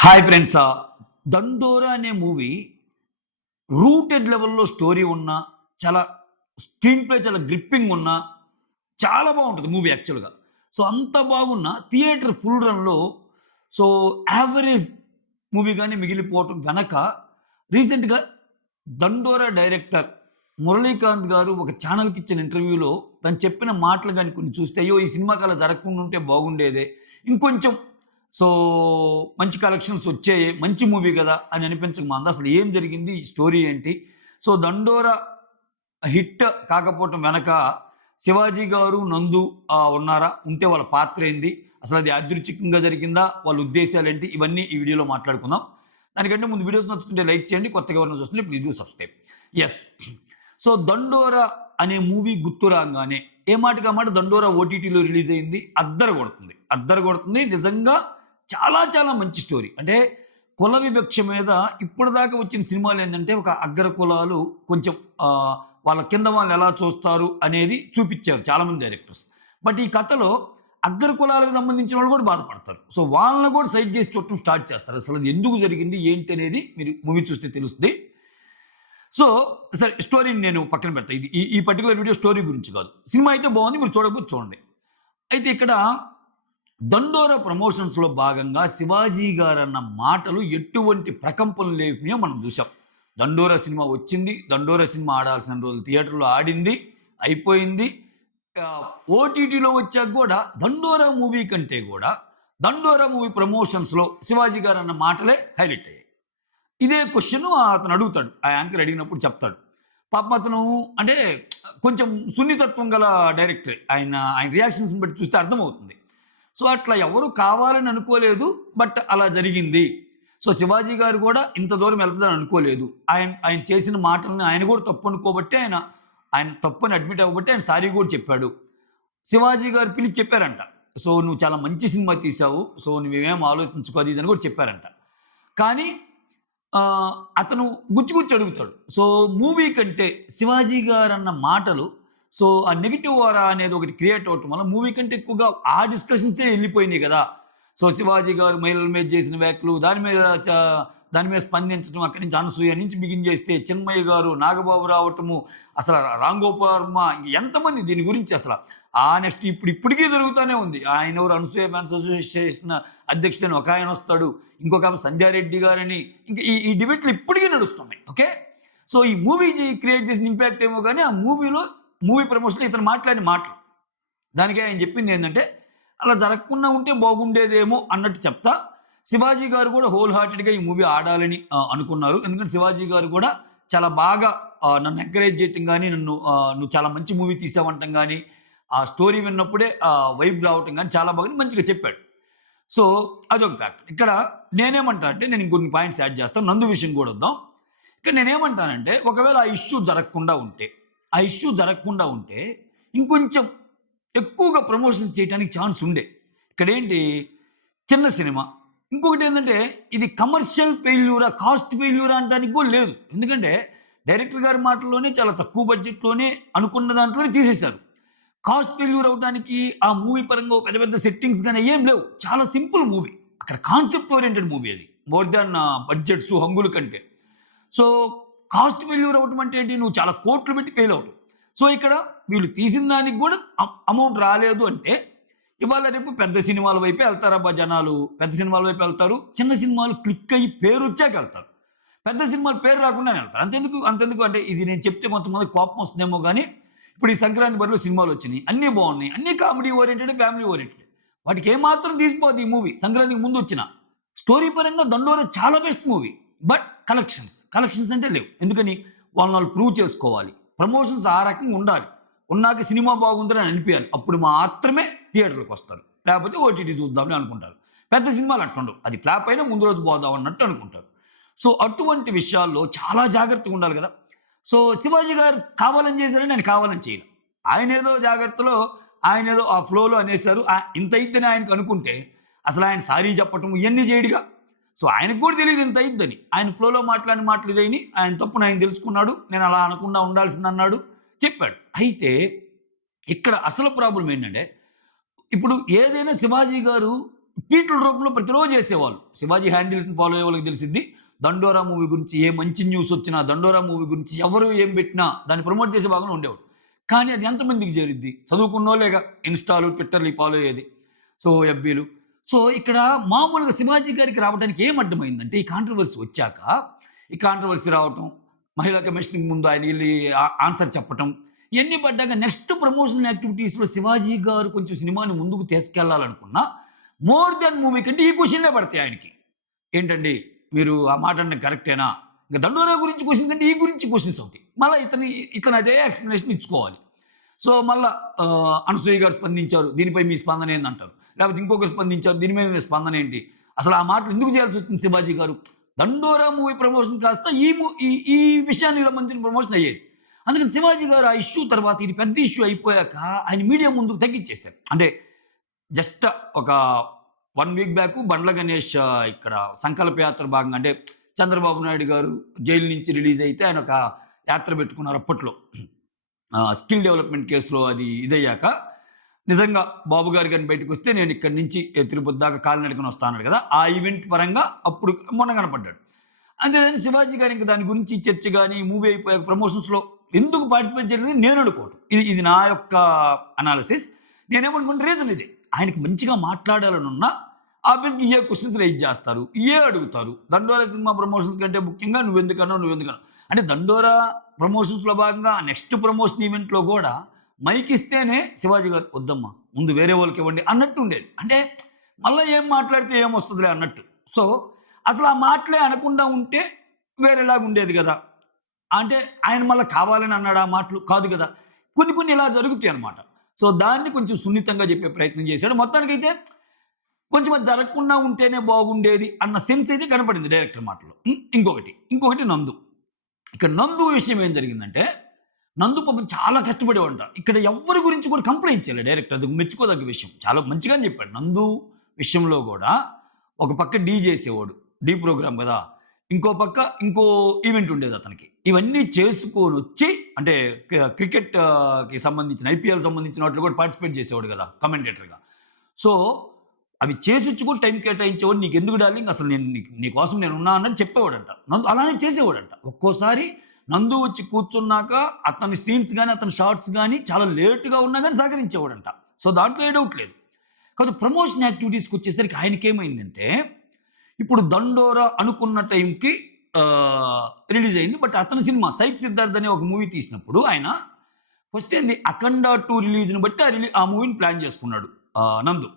Hi friends. 'దండోరా' అనే movie rooted లెవెల్‌లో స్టోరీ ఉన్న, చాలా స్క్రీన్ ప్లే చాలా గ్రిప్పింగ్ ఉన్న, చాలా బావుంటది మూవీ యాక్చువల్‌గా. సో, అంత బాగున్న థియేటర్ ఫుల్ రన్‌లో సో, యావరేజ్ మూవీగానే మిగిలిపోవటం వెనక రీసెంట్‌గా 'దండోరా' డైరెక్టర్ మురళీకాంత్ గారు ఒక ఛానెల్‌కి ఇచ్చిన ఇంటర్వ్యూలో తను చెప్పిన మాటలు గాని కొన్ని చూస్తే, అయ్యో! ఈ సినిమాకి అలా జరగకుండా ఉంటే బాగుండేదే. ఇంకొంచెం సో, మంచి కలెక్షన్స్ వచ్చాయి. మంచి మూవీ గదా! అని అనిపించక మానదు. అసలు ఏం జరిగింది? ఈ స్టోరీ ఏంటి? సో, 'దండోరా' హిట్ కాకపోవటం వెనక శివాజీ గారు, నందు ఉన్నారా? ఉంటే వాళ్ళ పాత్రేంది? అసలది యాదృచ్ఛికంగా జరిగిందా? వాళ్ళ ఉద్దేశాలేంటి? ఇవన్నీ ఈ వీడియోలో మాట్లాడుకుందాం. దానికంటే ముందు వీడియోస్ నచ్చుతుంటే లైక్ చేయండి. కొత్తగా ఎవరైనా చూస్తుంటే please do subscribe. Yes. So, 'దండోరా' అనే మూవీ గుర్తు రాంగానే ఏ మాటకి ఆ మాట 'దండోరా' ఓటీటీలో రిలీజ్ అయింది. అద్దర కొడుతుంది. అద్దర కొడుతుంది. నిజంగా చాలా చాలా మంచి స్టోరీ. అంటే కుల వివక్ష మీద ఇప్పటిదాకా వచ్చిన సినిమాలేంటంటే ఒక అగ్ర కులాలు కొంచెం వాళ్ళ కింద వాళ్ళని ఎలా చూస్తారు అనేది చూపిచ్చారు చాలామంది డైరెక్టర్స్. బట్ ఈ కథలో అగ్ర కులాలకు సంబంధించిన వాళ్ళు కూడా బాధపడతారు. సో, వాళ్ళని కూడా సైడ్ చేసి చూడటం స్టార్ట్ చేస్తారు. అసలు అది ఎందుకు జరిగింది? ఏంటి అనేది మీరు మూవీ చూస్తే తెలుస్తది. సో, సరే స్టోరీని నేను పక్కన పెడతా. ఇది ఈ ఈ పర్టిక్యులర్ వీడియో స్టోరీ గురించి కాదు. సినిమా అయితే బావుంది. మీరు చూడకపోతే చూడండి. అయితే ఇక్కడ 'దండోరా' ప్రమోషన్స్‌లో భాగంగా శివాజీ గారన్న మాటలు ఎటువంటి ప్రకంపనలు లేపినాయో మనం చూసాం. 'దండోరా' సినిమా వచ్చింది. 'దండోరా' సినిమా ఆడాల్సిన రోజులు థియేటర్‌లో ఆడింది. అయిపోయింది. ఆహ్, ఓటీటీలో వచ్చాక గూడా 'దండోరా' మూవీ కంటే గూడా 'దండోరా' మూవీ ప్రమోషన్స్‌లో శివాజీ గారన్న మాటలే హైలైట్ అయ్యాయి. ఇదే క్వెషన్ అతను అడుగుతాడు. ఆ యాంకర్ అడిగినప్పుడు చెప్తాడు. పాపం అతను అంటే కొంచెం సున్నితత్వం గల డైరెక్టరే. ఆయన రియాక్షన్స్‌ని బట్టి చూస్తే అర్థమవుతుంది. సో, అట్లా ఎవరు కావాలని అనుకోలేదు. బట్ అలా జరిగింది. సో, శివాజీ గారు గూడా ఇంత దూరం వెళ్తదని అనుకోలేదు. ఆయన ఆయన చేసిన మాటల్ని ఆయన గూడా తప్పనుకోబట్టే ఆయన తప్పని అడ్మిట్ అవ్వబట్టి ఆయన సారీ గూడా చెప్పాడు. శివాజీ గారు పిలిచి చెప్పారంట. సో, "నువ్వు చాలా మంచి సినిమా తీశావు. సో, నువ్వేం ఆలోచించుకో" అది ఇది అని గూడా చెప్పారంట. కానీ అతను గుచ్చి గుచ్చి అడుగుతాడు. సో, మూవీ కంటే శివాజీ గారన్న మాటలు సో, ఆ నెగెటివ్ ఆరా అనేది ఒకటి క్రియేట్ అవ్వటం వల్ల మూవీ కంటే ఎక్కువగా ఆ డిస్కషన్సే ఎళ్ళిపోయినాయి గదా! సో, శివాజీ గారు మహిళల మీద చేసిన వ్యాఖ్యలు, దాని మీద స్పందించడం, అక్కడి నుంచి అనసూయ నుంచి బిగిన్ చేస్తే చిన్మయి గారు, నాగబాబు రావటము, అసల రామ్ గోపాల్ వర్మ ఎంతమంది దీని గురించి అసల. నెక్స్ట్ ఇప్పటికీ జరుగుతానే ఉంది. ఆయనెవరు అనసూయ ఫ్యాన్స్ అసోసియేషన్ అధ్యక్షుడని ఒకాయనొస్తాడు. ఇంకొకామె సంధ్యారెడ్డి గారని ఇంకా ఈ డిబేట్లు ఇప్పటికీ నడుస్తున్నాయి. ఓకే. సో, ఈ మూవీ క్రియేట్ చేసిన ఇంపాక్ట్ ఏమో గాని, ఆ మూవీ ప్రమోషన్‌లో ఇతను మాట్లాడిన మాటలు. దానికి ఆయన చెప్పిందేంటంటే, అలా జరగకుండా ఉంటే బాగుండేదేమో అన్నట్టు చెప్తా. శివాజీ గారు కూడా హోల్ హార్టెడ్‌గా ఈ మూవీ ఆడాలని అనుకున్నారు. ఎందుకంటే శివాజీ గారు కూడా చాలా బాగా నన్ను ఎంకరేజ్ చేయటం గాని, నువ్వు చాలా మంచి మూవీ తీసావంటం గాని, ఆ స్టోరీ విన్నప్పుడే వైబ్ రావటం గాని చాలా బాగా మంచిగా చెప్పాడు. సో, అదొక ఫ్యాక్ట్. ఇక్కడ నేనేమంటా అంటే, నేను ఇంకొన్ని పాయింట్స్ యాడ్ చేస్తాను. నందు విషయం కూడా వద్దాం. ఇక్కడ నేనేమంటానంటే, ఒకవేళ ఆ ఇష్యూ జరగకుండా ఉంటే ఇంకొంచెం ఎక్కువగా ప్రమోషన్స్ చేయడానికి ఛాన్స్ ఉండే. ఇక్కడేంటి చిన్న సినిమా. ఇంకొకటేంటంటే ఇది కమర్షియల్ ఫెయిల్యూరా, కాస్ట్ ఫెయిల్యూరా అనడానికి కూడా లేదు. ఎందుకంటే డైరెక్టర్ గారి మాటల్లోనే చాలా తక్కువ బడ్జెట్‌లోనే అనుకున్న దాంట్లోనే తీసేశారు. కాస్ట్ ఫెయిల్యూర్ అవ్వడానికి ఆ మూవీ పరంగా పెద్ద పెద్ద సెట్టింగ్స్ గాని అయ్యేం లేవు. చాలా సింపుల్ మూవీ. అక్కడ కాన్సెప్ట్ ఓరియెంటెడ్ మూవీ అది. మోర్ దాన్ బడ్జెట్స్, హంగుల కంటే. సో, కాస్ట్ ఫెయిల్యూర్ అవ్వటం అంటే ఏంటి? నువ్వు చాలా కోట్లు పెట్టి ఫెయిల్ అవ్వటం. సో, ఇక్కడ వీళ్ళు తీసిన దానికి గూడా అమౌంట్ రాలేదు అంటే, ఇవాళ రేపు పెద్ద సినిమాల వైపే ఎళ్తారబ్బా జనాలు. పెద్ద సినిమాల వైపు ఎళ్తారు. చిన్న సినిమాలు క్లిక్ అయ్యి పేరొచ్చాక ఎళ్తారు. పెద్ద సినిమాలు పేరు రాకుండానే ఎళ్తారు. అంతెందుకు అంటే ఇది నేను చెప్తే కొంతమందికి కోపం వస్తుందేమో గానీ, ఇప్పుడు ఈ సంక్రాంతి బరిలో సినిమాలొచ్చినియి. అన్నీ బావున్నాయి. అన్నీ కామెడీ ఓరియెంటెడ్, ఫ్యామిలీ ఓరియెంటెడ్. వాటికి ఏమాత్రం తీసిపోదు ఈ మూవీ. సంక్రాంతికి ముందొచ్చిన. స్టోరీ పరంగా 'దండోరా' చాలా బెస్ట్ మూవీ. బట్ కలెక్షన్స్ అంటే లేవు. ఎందుకని? వాళ్ళని ప్రూవ్ చేసుకోవాలి. ప్రమోషన్స్ ఆ రకంగా ఉండాలి. ఉన్నాక సినిమా బాగుందని అనిపియాలి. అప్పుడు మాత్రమే థియేటర్‌లకొస్తారు. లేకపోతే ఓటీటీ చూద్దాంలే అనుకుంటారు. పెద్ద సినిమాలు అట్లుండవు. అది ఫ్లాప్ అయినా ముందు రోజు పోదాం అన్నట్టు అనుకుంటారు. సో, అటువంటి విషయాల్లో చాలా జాగ్రత్తగా ఉండాలి గదా! సో, శివాజీ గారు కావాలని చేశారని ఆయన కావాలని చేయల. ఆయనేదో జాగ్రత్తలో ఆయనేదో ఆ ఫ్లోలో అనేసారు. ఇంత అయిద్దని ఆయనకు అనుకుంటే అసలు ఆయన సారీ చెప్పటం ఇయన్నీ చేయడుగా. సో, ఆయనకు కూడా తెలీదు ఇంత అయిద్దని. ఆయన ఫ్లోలో మాట్లాడిన మాటలు ఇదైనియి. ఆయన తప్పును ఆయన తెలుసుకున్నాడు. నేను అలా అనకుండా ఉండాల్సిందన్నాడు. చెప్పాడు. అయితే ఇక్కడ అసలు ప్రాబ్లమ్ ఏంటంటే, ఇప్పుడు ఏదైనా శివాజీ గారు ట్వీట్ల రూపంలో ప్రతిరోజు చేసేవాళ్ళు. శివాజీ హ్యాండిల్స్‌ని ఫాలో అయ్యే వాళ్ళకి తెలిసిద్ది. దండోరా మూవీ గురించి ఏ మంచి న్యూస్ వచ్చినా, దండోరా మూవీ గురించి ఎవరు ఏం పెట్టినా దాన్ని ప్రమోట్ చేసే భాగంలో ఉండేవాడు. కానీ అది ఎంతమందికి చేరిద్ది? చదువుకున్నోళ్ళేగా ఇన్‌స్టాలు, ట్విట్టర్‌లు ఫాలో అయ్యేది. సో, ఎఫ్‌బీలు. సో, ఇక్కడ మామూలుగా శివాజీ గారికి రావడానికి ఏం అడ్డమైందంటే ఈ కాంట్రోవర్సీ వచ్చాక, ఈ కాంట్రోవర్సీ రావటం, మహిళా కమిషన్‌కి ముందు ఆయన ఎళ్లి ఆన్సర్ చెప్పటం, ఇయన్నీ పడ్డాక నెక్స్ట్ ప్రమోషనల్ యాక్టివిటీస్‌లో శివాజీ గారు కొంచెం సినిమాని ముందుకు తీసుకెళ్లాలనుకున్నా, మోర్ థాన్ మూవీ కంటే ఈ క్వెషన్‌లే పడతాయి ఆయనకి. ఏంటండి మీరు ఆ మాట అనడం కరెక్టేనా? ఇంక దండోరా గురించి క్వెషన్ కంటే ఈ గురించి క్వెషన్స్ అవుతాయి. మళ్ళా ఇతను అదే ఎక్స్‌ప్లనేషన్ ఇచ్చుకోవాలి. సో, మళ్ళా అనసూయ గారు స్పందించారు. దీనిపై మీ స్పందన ఏందంటారు. లేకపోతే ఇంకొకరు స్పందించారు. దీని మీద మీ స్పందన ఏంటి? అసలు ఆ మాటలు ఎందుకు చేయాల్సొచ్చింది శివాజీ గారు? దండోరా మూవీ ప్రమోషన్ కాస్త ఈ ఈ విషయానికి సంబంధించిన ప్రమోషన్ అయ్యేది. అందుకని శివాజీ గారు ఆ ఇష్యూ తర్వాత ఇది పెద్ద ఇష్యూ అయిపోయాక ఆయన మీడియా ముందుకు తగ్గించేశారు. అంటే జస్ట్ ఒక 1 వీక్ బ్యాక్ బండ్ల గణేష్ ఇక్కడ సంకల్ప యాత్ర భాగంగా అంటే చంద్రబాబు నాయుడు గారు జైలు నుంచి రిలీజ్ అయితే ఆయన ఒక యాత్ర పెట్టుకున్నారు అప్పట్లో. స్కిల్ డెవలప్‌మెంట్ కేస్‌లో అది ఇదయ్యాక, నిజంగా బాబు గారు గాని బయటకొస్తే నేను ఇక్కడి నుంచి తిరుపతి దాకా కాలినడకన వస్తా అన్నాడు కదా! ఆ ఈవెంట్ పరంగా అప్పుడు మొన్న కనపడ్డాడు. అంతేగాని శివాజీ గారు ఇంక దాని గురించి చర్చ గాని, మూవీ అయిపోయాక ప్రమోషన్స్‌లో ఎందుకు పార్టిసిపేట్ చేయలేదని నేను అనుకోవటం. ఇది నా యొక్క అనాలిసిస్. నేనేమనుకుంటే రీజన్ ఇదే. ఆయనకి మంచిగా మాట్లాడాలనున్నా ఆబ్వియస్‌గా ఇయ్యే క్వెషన్స్ రైజ్ చేస్తారు. ఇయ్యే అడుగుతారు. 'దండోరా' సినిమా ప్రమోషన్స్ కంటే ముఖ్యంగా నువ్వెందుకన్నావు? అంటే 'దండోరా' ప్రమోషన్స్‌లో భాగంగా నెక్స్ట్ ప్రమోషన్ ఈవెంట్‌లో గూడా మైక్ ఇస్తేనే శివాజీ గారు "వద్దమ్మా! ముందు వేరే వాళ్ళకివ్వండి" అన్నట్టు ఉండేది. అంటే మళ్ళా ఏం మాట్లాడితే ఏమొస్తదిలే అన్నట్టు. సో, అసలు ఆ మాటలే అనకుండా ఉంటే వేరేలాగా ఉండేది గదా! అంటే ఆయన మళ్ళా కావాలని అన్నాడా ఆ మాటలు? కాదు గదా! కొన్ని ఇలా జరుగుతాయన్నమాట. సో, దాన్ని కొంచెం సున్నితంగా చెప్పే ప్రయత్నం చేశాడు. మొత్తానికైతే కొంచెం అది జరగకుండా ఉంటేనే బాగుండేది అన్న సెన్స్ అయితే కనపడింది డైరెక్టర్ మాటల్లో. ఇంకొకటి 'నందు.' ఇక్కడ 'నందు' విషయం ఏం జరిగిందంటే, 'నందు' పాపం చాలా కష్టపడేవాడంట. ఇక్కడ ఎవ్వరి గురించి కూడా కంప్లెయింట్ చేయలే డైరెక్టర్. అది మెచ్చుకోదగ్గ విషయం. చాలా మంచిగానే చెప్పాడు. 'నందు' విషయంలో గూడా ఒక పక్క చేసేవాడు. ప్రోగ్రామ్ గదా! ఇంకో పక్క ఇంకో ఈవెంట్ ఉండేది అతనికి. ఇవన్నీ చేసుకొనొచ్చి అంటే క్రికెట్ కి సంబంధించిన ఐపీఎల్ సంబంధించిన వాటిలో కూడా పార్టిసిపేట్ చేసేవాడు గదా! కామెంటేటర్‌గా. సో, అవి చేసొచ్చి కూడా టైం కేటాయించేవాడు. "నీకెందుకు డార్లింగ్ అసలు నేను నీ కోసం నేనున్నా" అన్నట్టు చెప్పేవాడంట. నందు అలానే చేసేవాడంట. ఒక్కోసారి నందు వచ్చి కూర్చున్నాక అతని సీన్స్ గాని, అతని షాట్స్ గాని చాలా లేట్‌గా ఉన్నా గాని సహకరించేవాడంట. సో, దాంట్లో ఏ డౌట్ లేదు. కాకపోతే ప్రమోషన్ యాక్టివిటీస్‌కొచ్చేసరికి ఆయనకేమైందంటే, ఇప్పుడు 'దండోరా' అనుకున్న టైంకి రిలీజ్ అయింది. బట్ అతని సినిమా 'సైక్ సిద్ధార్థ్' అనే ఒక మూవీ తీసినప్పుడు ఆయన ఫస్ట్ ఏంది 'అఖండ 2' రిలీజ్‌ని బట్టి ఆ మూవీని ప్లాన్ చేసుకున్నాడు నందు.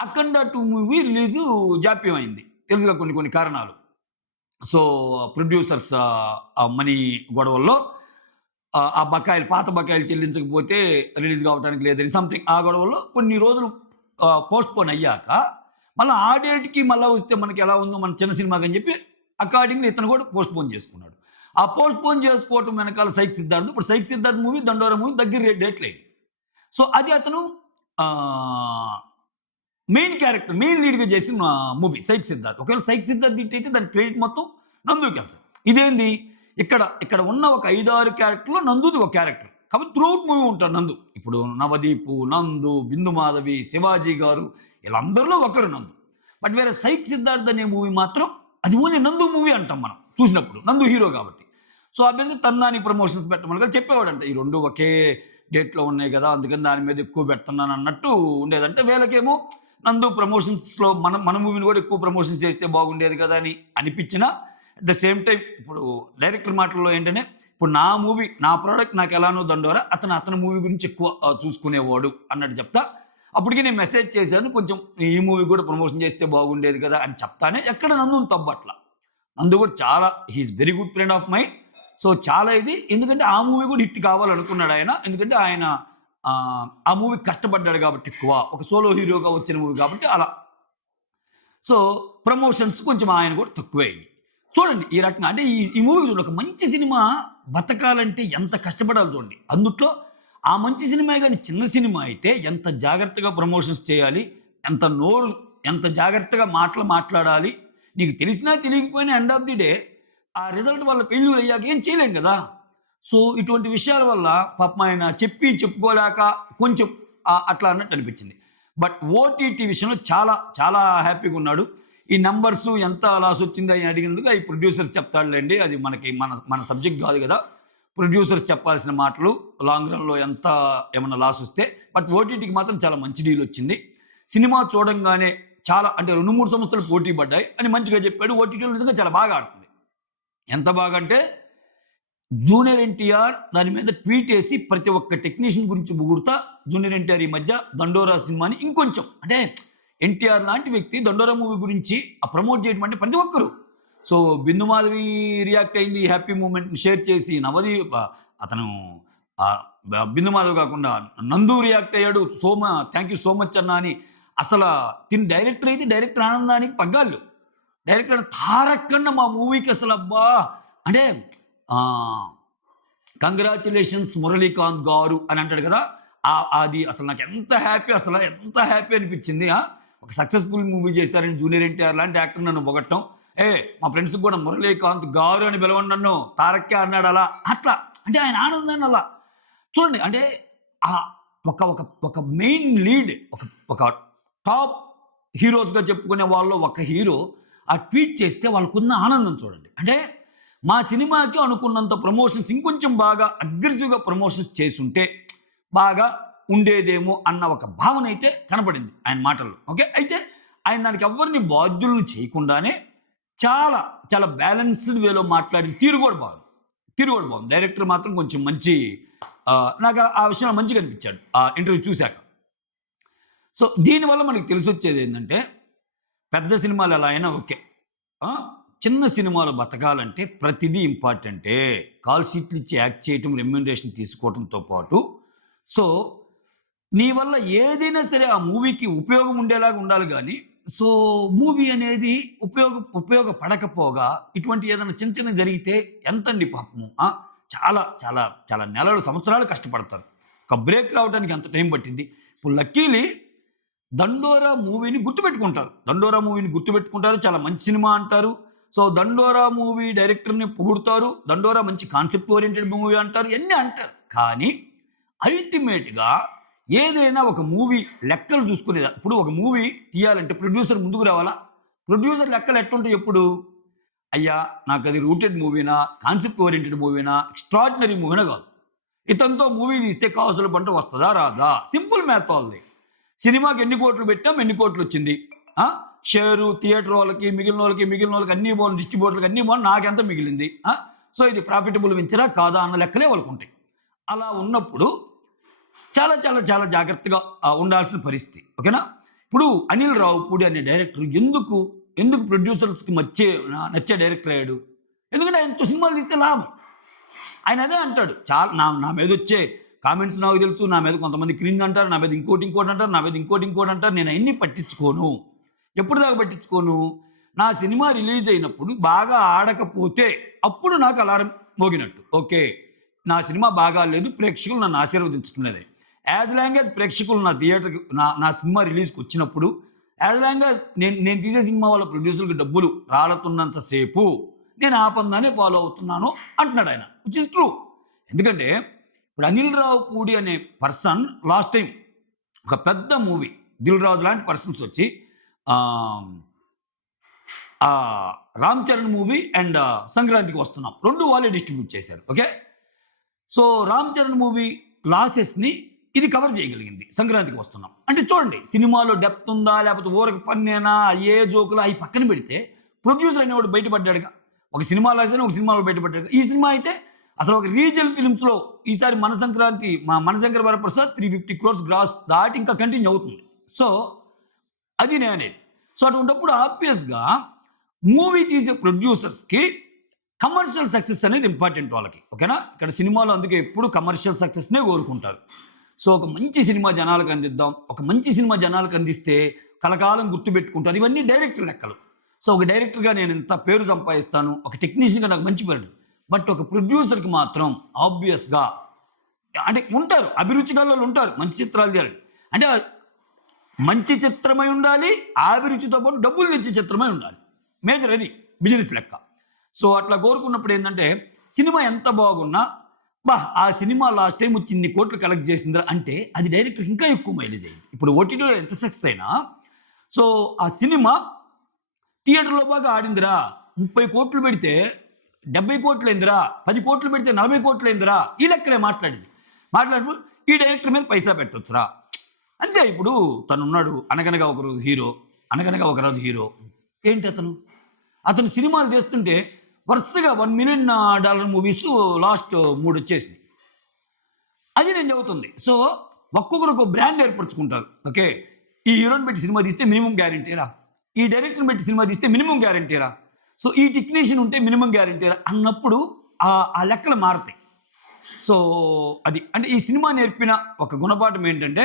'అఖండ 2' మూవీ రిలీజు జాప్యం అయింది. తెలుసుగా కొన్ని కారణాలు. సో, ప్రొడ్యూసర్స్ మనీ గొడవల్లో ఆ బకాయిలు పాత బకాయిలు చెల్లించకపోతే రిలీజ్ కావడానికి లేదని సంథింగ్ ఆ గొడవల్లో కొన్ని రోజులు పోస్ట్‌పోన్ అయ్యాక, మళ్ళా ఆ డేట్‌కి మళ్ళా వస్తే మనకెలా ఉందో మన చిన్న సినిమాకని చెప్పి అకార్డింగ్‌లీ ఇతను కూడా పోస్ట్‌పోన్ చేసుకున్నాడు. ఆ పోస్ట్‌పోన్ చేసుకోవటం వెనకాల 'సైక్ సిద్ధార్థ్' ఇప్పుడు 'సైక్ సిద్ధార్థ్' మూవీ, 'దండోరా' మూవీ దగ్గర డేట్‌లయ్యాయి. సో, అది అతను ఆహ్, మెయిన్ లీడ్‌గా చేసిన మూవీ 'సైక్ సిద్ధార్థ్.' ఒకవేళ 'సైక్ సిద్ధార్థ్' హిట్ అయితే దాని క్రెడిట్ మొత్తం నందుకెళ్తది. ఇదేంది ఇక్కడ ఉన్న ఒక 5, 6 క్యారెక్టర్‌లో నందుది ఒక క్యారెక్టర్. కాబట్టి త్రూఅవుట్ మూవీ ఉంటారు నందు. ఇప్పుడు 'నవదీపు', 'నందు', 'బిందు మాధవి', 'శివాజీ' గారు వీళ్ళందరిలో ఒకరు నందు. బట్ వేరే 'సైక్ సిద్ధార్థ్' అనే మూవీ మాత్రం అది ఓన్లీ నందు మూవీ అంటాం మనం చూసినప్పుడు. నందు హీరో కాబట్టి. సో, ఆబ్వియస్‌గా తనదాని ప్రమోషన్స్ పెట్టమని కూడా చెప్పేవాడంట. ఈ 2 ఒకే డేట్‌లో ఉన్నాయి గదా! అందుకని దాని మీద ఎక్కువ పెడుతున్నాను అన్నట్టు ఉండేదంటే వీళ్ళకేమో నందు ప్రమోషన్స్‌లో మన మూవీని కూడా ఎక్కువ ప్రమోషన్స్ చేస్తే బాగుండేది కదా! అని అనిపించినా అట్ ద సేమ్ టైమ్ ఇప్పుడు డైరెక్టర్ మాటల్లో ఏంటంటే, ఇప్పుడు నా మూవీ, నా ప్రొడక్ట్ నాకెలానో 'దండోరా' అతని మూవీ గురించి ఎక్కువ చూసుకునేవాడు అన్నట్టు చెప్తా. అప్పటికి నేను మెసేజ్ చేశాను. కొంచెం ఈ మూవీ కూడా ప్రమోషన్ చేస్తే బాగుండేది కదా! అని చెప్తానే ఎక్కడ నందుని తప్పట్ల. నందు కూడా చాలా he is very good friend of mine. So, చాలా ఇది ఎందుకంటే ఆ మూవీ కూడా హిట్ కావాలనుకున్నాడు ఆయన. ఎందుకంటే ఆయన ఆ మూవీకి కష్టపడ్డాడు కాబట్టి ఎక్కువ. ఒక సోలో హీరోగా వచ్చిన మూవీ కాబట్టి అలా. సో, ప్రమోషన్స్ కొంచెం ఆయన కూడా తక్కువే అయింది. చూడండి ఈ రకంగా అంటే ఈ మూవీకి చూడండి ఒక మంచి సినిమా బతకాలంటే ఎంత కష్టపడాలో చూడండి. అందుట్లో ఆ మంచి సినిమా గాని చిన్న సినిమా అయితే ఎంత జాగ్రత్తగా ప్రమోషన్స్ చేయాలి. ఎంత నోరు ఎంత జాగ్రత్తగా మాటలు మాట్లాడాలి. నీకు తెలిసినా తెలియకపోయినా ఎండ్ ఆఫ్ ది డే ఆ రిజల్ట్ వల్ల ఫెయిల్యూర్ అయ్యాక ఏం చేయలేం గదా! సో, ఇటువంటి విషయాల వల్ల పాపం ఆయన చెప్పి చెప్పుకోలేక కొంచెం అట్లా అన్నట్టు అనిపించింది. బట్ ఓటీటీ విషయంలో చాలా చాలా హ్యాపీగా ఉన్నాడు. ఈ నంబర్స్ ఎంత లాస్ వచ్చింది అని అడిగినందుకు అవి ప్రొడ్యూసర్స్ చెప్తాడులేండి. అది మనకి మన మన సబ్జెక్ట్ కాదు కదా! ప్రొడ్యూసర్స్ చెప్పాల్సిన మాటలు. లాంగ్ రన్‌లో ఎంత ఏమన్నా లాస్ వస్తే. బట్ ఓటీటీకి మాత్రం చాలా మంచి డీల్ వచ్చింది. సినిమా చూడంగానే చాలా అంటే 2, 3 సంస్థలు పోటీ పడ్డాయి అని మంచిగా చెప్పాడు. ఓటీటీలో నిజంగా చాలా బాగా ఆడుతుంది. ఎంత బాగా అంటే జూనియర్ ఎన్టీఆర్ దాని మీద ట్వీట్ ఏసి ప్రతి ఒక్క టెక్నీషియన్ గురించి పొగుడుతా జూనియర్ ఎన్టీఆర్ ఈ మధ్య 'దండోరా' సినిమాని ఇంకొంచెం అంటే ఎన్టీఆర్ లాంటి వ్యక్తి 'దండోరా' మూవీ గురించి ప్రమోట్ చేయడం అంటే ప్రతి ఒక్కరు. సో, బిందు మాధవి రియాక్ట్ అయింది. హ్యాపీ మూమెంట్‌ని షేర్ చేసి అతను బిందు మాధవ్ కాకుండా నందు రియాక్ట్ అయ్యాడు. థాంక్ యూ సో మచ్ అన్న అని. అసల తిను డైరెక్టర్ అయితే డైరెక్టర్ ఆనందానికి పగ్గాలు. డైరెక్టర్ తారక్ అన్న మా మూవీకి అసలు అబ్బా! అంటే కంగ్రాచ్యులేషన్స్ మురళీకాంత్ గారు అని అంటాడు కదా! అది అసలు నాకు ఎంత హ్యాపీ అనిపించింది. ఒక సక్సెస్‌ఫుల్ మూవీ చేశారని జూనియర్ ఎన్టీఆర్ లాంటి యాక్టర్ నన్ను పొగట్టం. మా ఫ్రెండ్స్‌కి కూడా మురళీకాంత్ గారు అని పిలవండి నన్ను. తారక్కే అన్నాడు అలా. అట్లా అంటే ఆయన ఆనందాన్ని అలా చూడండి. అంటే ఒక ఒక ఒక మెయిన్ లీడ్ ఒక టాప్ హీరోస్‌గా చెప్పుకునే వాళ్ళలో ఒక హీరో ఆ ట్వీట్ చేస్తే వాళ్ళకున్న ఆనందం చూడండి. అంటే మా సినిమాకి అనుకున్నంత ప్రమోషన్స్ ఇంకొంచెం బాగా అగ్రెసివ్‌గా ప్రమోషన్స్ చేసుంటే బాగా ఉండేదేమో అన్న ఒక భావన అయితే కనపడింది ఆయన మాటల్లో. ఓకే. అయితే ఆయన దానికి ఎవ్వరిని బాధ్యులను చేయకుండానే చాలా చాలా బ్యాలెన్స్డ్ వేలో మాట్లాడిన తీరు కూడా బాగుంది. డైరెక్టర్ మాత్రం కొంచెం మంచి నాకు ఆ విషయంలో మంచిగా అనిపించాడు ఆ ఇంటర్వ్యూ చూశాక. సో, దీనివల్ల మనకు తెలిసొచ్చేది ఏంటంటే పెద్ద సినిమాలు ఎలా అయినా ఓకే. చిన్న సినిమాలు బతకాలంటే ప్రతిదీ ఇంపార్టెంటే. కాల్ షీట్లు ఇచ్చి యాక్ట్ చేయటం, రెమ్యూనరేషన్ తీసుకోవడంతో పాటు సో, నీ వల్ల ఏదైనా సరే ఆ మూవీకి ఉపయోగం ఉండేలాగా ఉండాలి గానీ, సో, మూవీ అనేది ఉపయోగపడకపోగా ఇటువంటి ఏదైనా చిన్న చిన్నవి జరిగితే ఎంతండి పాపము. చాలా చాలా చాలా నెలలు, సంవత్సరాలు కష్టపడతారు. ఒక బ్రేక్ రావడానికి ఎంత టైం పట్టింది. ఇప్పుడు లక్కీలీ 'దండోరా' మూవీని గుర్తుపెట్టుకుంటారు. చాలా మంచి సినిమా అంటారు. సో, 'దండోరా' మూవీ డైరెక్టర్‌ని పొగుడుతారు. 'దండోరా' మంచి కాన్సెప్ట్ ఓరియెంటెడ్ మూవీ అంటారు. ఇయన్నీ అంటారు. కానీ అల్టిమేట్‌గా ఏదైనా ఒక మూవీ లెక్కలు చూసుకునేదా ఇప్పుడు ఒక మూవీ తీయాలంటే ప్రొడ్యూసర్ ముందుకు రావాలా? ప్రొడ్యూసర్ లెక్కలు ఎట్టుంటాయి ఎప్పుడు? అయ్యా! నాకది రూటెడ్ మూవీనా? కాన్సెప్ట్ ఓరియెంటెడ్ మూవీనా? ఎక్స్‌ట్రార్డినరీ మూవీనా కాదు. ఇతనితో మూవీ తీస్తే కాసుల పంట వస్తదా? రాదా? సింపుల్ మ్యాథ్ వాళ్ళది. సినిమాకి ఎన్ని కోట్లు పెట్టాం, ఎన్ని కోట్లొచ్చింది. షేరు థియేటర్ వాళ్ళకి, మిగిలినోళ్ళకి అన్నీ పోను, డిస్ట్రిబ్యూటర్‌లకి అన్నీ పోను, నాకెంత మిగిలింది. సో, ఇది ప్రాఫిటబుల్ వెంచరా కాదా అన్న లెక్కలే వాళ్ళకుంటాయి. అలా ఉన్నప్పుడు చాలా చాలా చాలా జాగ్రత్తగా ఉండాల్సిన పరిస్థితి. ఓకేనా? ఇప్పుడు అనిల్ రావిపూడి అనే డైరెక్టర్ ఎందుకు ప్రొడ్యూసర్స్‌కి నచ్చే డైరెక్టర్ అయ్యాడు? ఎందుకంటే ఆయనతో సినిమాలు తీస్తే లాభం. ఆయన అదే అంటాడు. నా మీదొచ్చే కామెంట్స్ నాకు తెలుసు. నా మీద కొంతమంది క్రింజ్ అంటారు. నా మీద ఇంకోటి అంటారు. నా మీద ఇంకోటి అంటారు. నేను అయన్నీ పట్టించుకోను. ఎప్పటిదాకా పట్టించుకోను? నా సినిమా రిలీజ్ అయినప్పుడు బాగా ఆడకపోతే అప్పుడు నాకు అలారం మోగినట్టు. ఓకే. నా సినిమా బాగా లేదు. ప్రేక్షకులు నన్ను ఆశీర్వదించడం లేదే. యాజ్ లాంగ్ యాజ్ ప్రేక్షకులు నా థియేటర్‌కి నా సినిమా రిలీజ్‌కి వచ్చినప్పుడు యాజ్ లాంగ్ యాజ్ నేను తీసే సినిమా వాళ్ళ ప్రొడ్యూసర్‌కి డబ్బులు రాలతున్నంత సేపు నేను ఆ పందానే ఫాలో అవుతున్నాను అంటున్నాడు ఆయన. Which is true. ఎందుకంటే ఇప్పుడు అనిల్ రావిపూడి అనే పర్సన్ లాస్ట్ టైం ఒక పెద్ద మూవీ 'దిల్ రాజు' లాంటి పర్సన్స్ వచ్చి 'రామ్ చరణ్' మూవీ అండ్ 'సంక్రాంతికి వస్తున్నాం' 2 వాళ్ళే డిస్ట్రిబ్యూట్ చేశారు. Okay. So, 'Ram Charan' movie లాసెస్‌ని ఇది కవర్ చేయగలిగింది 'సంక్రాంతికి వస్తున్నాం.' అంటే చూడండి సినిమాలో డెప్త్ ఉందా? లేకపోతే ఊరక పన్నేనా? ఏ జోకులా? అయి పక్కన పెడితే ప్రొడ్యూసర్ అనేవాడు బయటపడ్డాడుగా. ఒక సినిమా లాస్ అని ఒక సినిమాలో బయటపడ్డాడు. ఈ సినిమా అయితే అసలు ఒక రీజనల్ ఫిల్మ్స్‌లో ఈసారి మనశంకర వరప్రసాద్ 350 క్రోర్స్ గ్రాస్ దాటి ఇంకా కంటిన్యూ అవుతుంది. సో, అది నేననేది. సో, అటువంటప్పుడు ఆబ్వియస్‌గా మూవీ తీసే ప్రొడ్యూసర్స్‌కి కమర్షియల్ సక్సెస్ అనేది ఇంపార్టెంట్ వాళ్ళకి. ఓకేనా? ఇక్కడ సినిమాలో అందుకే ఎప్పుడు కమర్షియల్ సక్సెస్‌నే కోరుకుంటారు. సో, ఒక మంచి సినిమా జనాలకు అందిద్దాం. ఒక మంచి సినిమా జనాలకు అందిస్తే కలకాలం గుర్తుపెట్టుకుంటారు. ఇవన్నీ డైరెక్టర్ లెక్కలు. సో, ఒక డైరెక్టర్‌గా నేను ఇంత పేరు సంపాదిస్తాను. ఒక టెక్నీషియన్‌గా నాకు మంచి పేరు. బట్ ఒక ప్రొడ్యూసర్‌కి మాత్రం ఆబ్వియస్‌గా అంటే ఉంటారు. అభిరుచి గల్లోళ్ళు ఉంటారు. మంచి చిత్రాలు తీయాలి. అంటే మంచి చిత్రమై ఉండాలి. ఆ అభిరుచితో పాటు డబ్బులు తెచ్చే చిత్రమై ఉండాలి. మేజర్ అది బిజినెస్ లెక్క. సో, అట్లా కోరుకున్నప్పుడు ఏందంటే సినిమా ఎంత బాగున్నా ఆ సినిమా లాస్ట్ టైం వచ్చి ఇన్ని కోట్లు కలెక్ట్ చేసిందిరా అంటే అది డైరెక్టర్ ఇంకా ఎక్కువ మైలేజ్ అయింది. ఇప్పుడు ఓటీటీలో ఎంత సక్సెస్ అయినా సో ఆ సినిమా థియేటర్‌లో బాగా ఆడిందిరా 30 కోట్లు పెడితే 70 కోట్లయిందిరా, 10 కోట్లు పెడితే 40 కోట్లయిందిరా ఈ లెక్కలే మాట్లాడింది. మాట్లాడినప్పుడు ఈ డైరెక్టర్ మీద పైసా పెట్టొచ్చురా. అంతే ఇప్పుడు తనున్నాడు 'అనగనగా ఒక రోజు' హీరో. 'అనగనగా ఒక రోజు' హీరో. ఏంటి అతను? అతను సినిమాలు తీస్తుంటే వరుసగా $1 మిలియన్ మూవీస్ లాస్ట్ 3 వచ్చేసినాయి. అది నేను చెబుతుంది. సో ఒక్కొక్కరు ఒక బ్రాండ్ ఏర్పరచుకుంటారు. ఓకే. ఈ హీరోని పెట్టి సినిమా తీస్తే మినిమమ్ గ్యారంటీరా. ఈ డైరెక్టర్‌ని పెట్టి సినిమా తీస్తే మినిమమ్ గ్యారంటీరా. సో ఈ టెక్నీషియన్ ఉంటే మినిమమ్ గ్యారంటీరా అన్నప్పుడు ఆ లెక్కలు మారతాయి. సో అది అంటే ఈ సినిమా నేర్పిన ఒక గుణపాఠం ఏంటంటే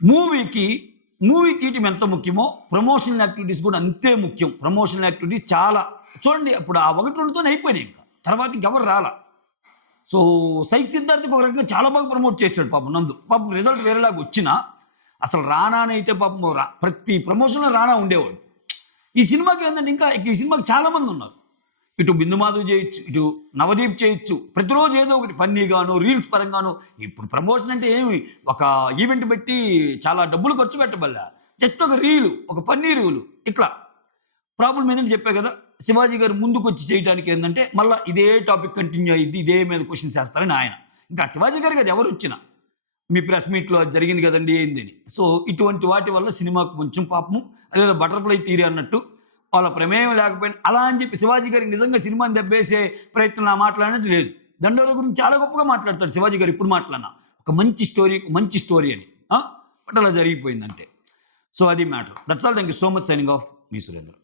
మూవీ తీయటం ఎంత ముఖ్యమో ప్రమోషనల్ యాక్టివిటీస్ కూడా అంతే ముఖ్యం. ప్రమోషనల్ యాక్టివిటీస్ చాలా చూడండి అప్పుడు ఆ 1, 2తోనే అయిపోయినాయి ఇంకా. తర్వాత ఇంకెవరు రాలా. సో 'సైక్ సిద్ధార్థ్‌కి' ఒక రకంగా చాలా బాగా ప్రమోట్ చేసాడు పాపం నందు. పాపం రిజల్ట్ వేరేలాగా వచ్చినా అసలు రానానైతే పాపం ప్రతి ప్రమోషన్‌లో రానా ఉండేవాడు. ఈ సినిమాకి ఏంటంటే ఇంకా ఈ సినిమాకి చాలామంది ఉన్నారు. ఇటు బిందు మాధవ్ చేయొచ్చు, ఇటు నవదీప్ చేయొచ్చు. ప్రతిరోజు ఏదో ఒకటి ఫన్నీగాను, రీల్స్ పరంగాను. ఇప్పుడు ప్రమోషన్ అంటే ఏమి ఒక ఈవెంట్ పెట్టి చాలా డబ్బులు ఖర్చు పెట్టబల్లా. జస్ట్ ఒక రీలు, ఒక ఫన్నీ రీలు ఇట్లా. ప్రాబ్లమ్ ఏంటంటే చెప్పా కదా! శివాజీ గారు ముందుకొచ్చి చేయటానికి ఏందంటే మళ్ళా ఇదే టాపిక్ కంటిన్యూ అయ్యిద్ది. ఇదే మీద క్వెషన్స్ ఏస్తారని ఆయన. ఇంకా శివాజీ గారికి అది ఎవరొచ్చినా. మీ ప్రెస్ మీట్‌లో అది జరిగింది కదండీ! ఏందని. సో ఇటువంటి వాటి వల్ల సినిమాకు కొంచెం పాపము అదేదో బటర్‌ఫ్లై థియరీ అన్నట్టు వాళ్ళ ప్రమేయం లేకపోయినా అలా అని చెప్పి శివాజీ గారికి నిజంగా సినిమాని దెబ్బేసే ప్రయత్నం నా మాట్లాడినట్టు లేదు. దండోర గురించి చాలా గొప్పగా మాట్లాడతాడు శివాజీ గారు ఇప్పుడు మాట్లాడినా. ఒక మంచి స్టోరీ అని. బట్ అలా జరిగిపోయిందంతే. సో అది matter. That's all. Thank you so much. Signing off. Me Surendra.